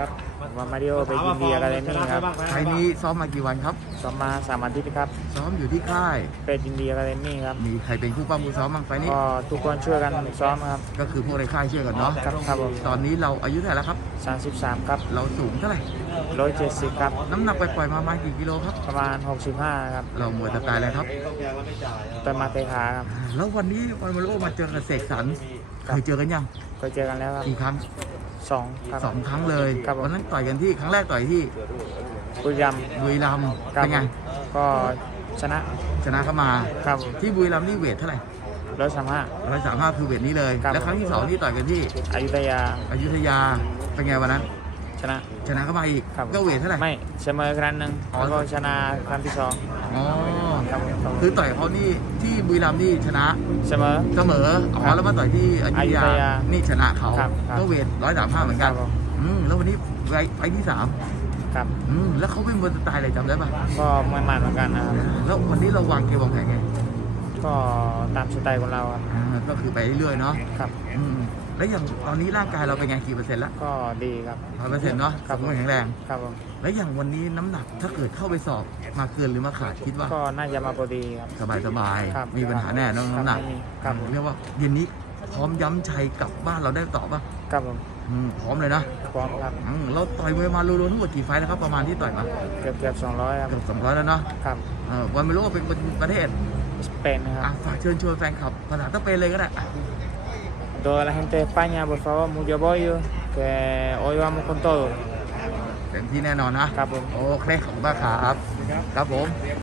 ครับผมมาริโอเป็นยินดีอะไรนี่ครับไฟล์นี้ซ้อมมากี่วันครับ ซ้อมมาสามอาทิตย์ครับ ซ้อมอยู่ที่ค่ายเป็นยินดีอะไรนี่ครับ มีใครเป็นคู่ปั้มคู่ซ้อมบ้างไฟล์นี้ ก็ทุกคนช่วยกันซ้อมครับ ก็คือพวกในค่ายช่วยกันเนาะ ครับครับผมตอนนี้เราอายุเท่าไหร่แล้วครับสามสิบสามครับ เราสูงเท่าไหร่ร้อยเจ็ดสิบครับ น้ำหนักปล่อยๆมาประมาณกี่กิโลครับ ประมาณหกสิบห้าครับ เราหมวยสไตล์อะไรครับต้นมาเตะขาครับ แล้ววันนี้วันมารุโอมาเจอกับเสกสรรครับเคยเจอกันยัง เคยเจอกันแล้วครับกี่ครั้ง สองครับสองครั้งเลยครับผม วันนั้นต่อยกันที่ครั้งแรกต่อยที่บุรีรัมย์บุรีรัมย์ครับเป็นไงก็ชนะชนะเข้ามา ครับที่บุรีรัมย์นี่เวทเท่าไหร่ร้อยสามห้า ร้อยสามห้าคือเวทนี้เลย ครับ แล้วครั้งที่สองที่ต่อยกันที่อยุธยาอยุธยาเป็นไงวันนั้น ชนะชนะเข้ามาอีกครับก็เวทเท่าไหร่ ไม่เสมอครั้งหนึ่งอ๋อ แล้วก็ชนะครั้งที่สองอ๋อครับผมครับผมคือต่อยกับเขานี่ที่บุรีรัมย์นี่ชนะเสมอ เสมออ๋อครับแล้วมาต่อยที่อยุธอยุยาธยานี่ชนะเขาครับครับ ก็เวทร้อยสามห้าเหมือนกันครับผมอืมแล้ววันนี้ไฟไฟล์ที่สามครับอืมแล้วเขาเป็นมวยสไตล์อะไรจำได้ปะก็มวยหมัดเหมือนกันนะครับแล้ววันนี้เราวางเกมวางแผนไงก็ตามสไตล์ของเราครับอ่าก็คือไปเรื่อยๆเนาะครับอืม แล้วอย่างตอนนี้ร่างกายเราเป็นไงกี่เปอร์เซ็นต์ละก็ดีครับร้อยเปอร์เซ็นต์เนาะครับสมบูรณ์แข็งแรง ครับผมแล้วอย่างวันนี้น้ำหนักถ้าเกิดเข้าไปสอบมาเกินหรือมาขาดคิดว่า ก็น่าจะมาพอดีครับ สบายสบายๆครับมีปัญหาแน่เนอะน้ำหนักไม่มีครับผม เรียกว่าเย็นนี้พร้อมย้ำชัยกลับบ้านเราได้ต่อป่ะครับผมอืมพร้อมเลยนะพร้อมครับอืมเราต่อยมวยมารวมๆทั้งหมดกี่ไฟล์แล้วครับประมาณที่ต่อยมาเกือบเกือบสองร้อยครับเกือบสองร้อยแล้วเนาะครับเออวันไม่รู้ว่าเป็นคนประเทศ สเปนนะคอะรับฝากเชิญชวนแฟนคลับภาษาสเปนเลยก็ได้อะ Toda la gente de España, por favor, mucho apoyo, que hoy vamos con todo. เต็มที่แน่นอนนะ ครับผม โอเคขอบคุณมากครับ ครับผม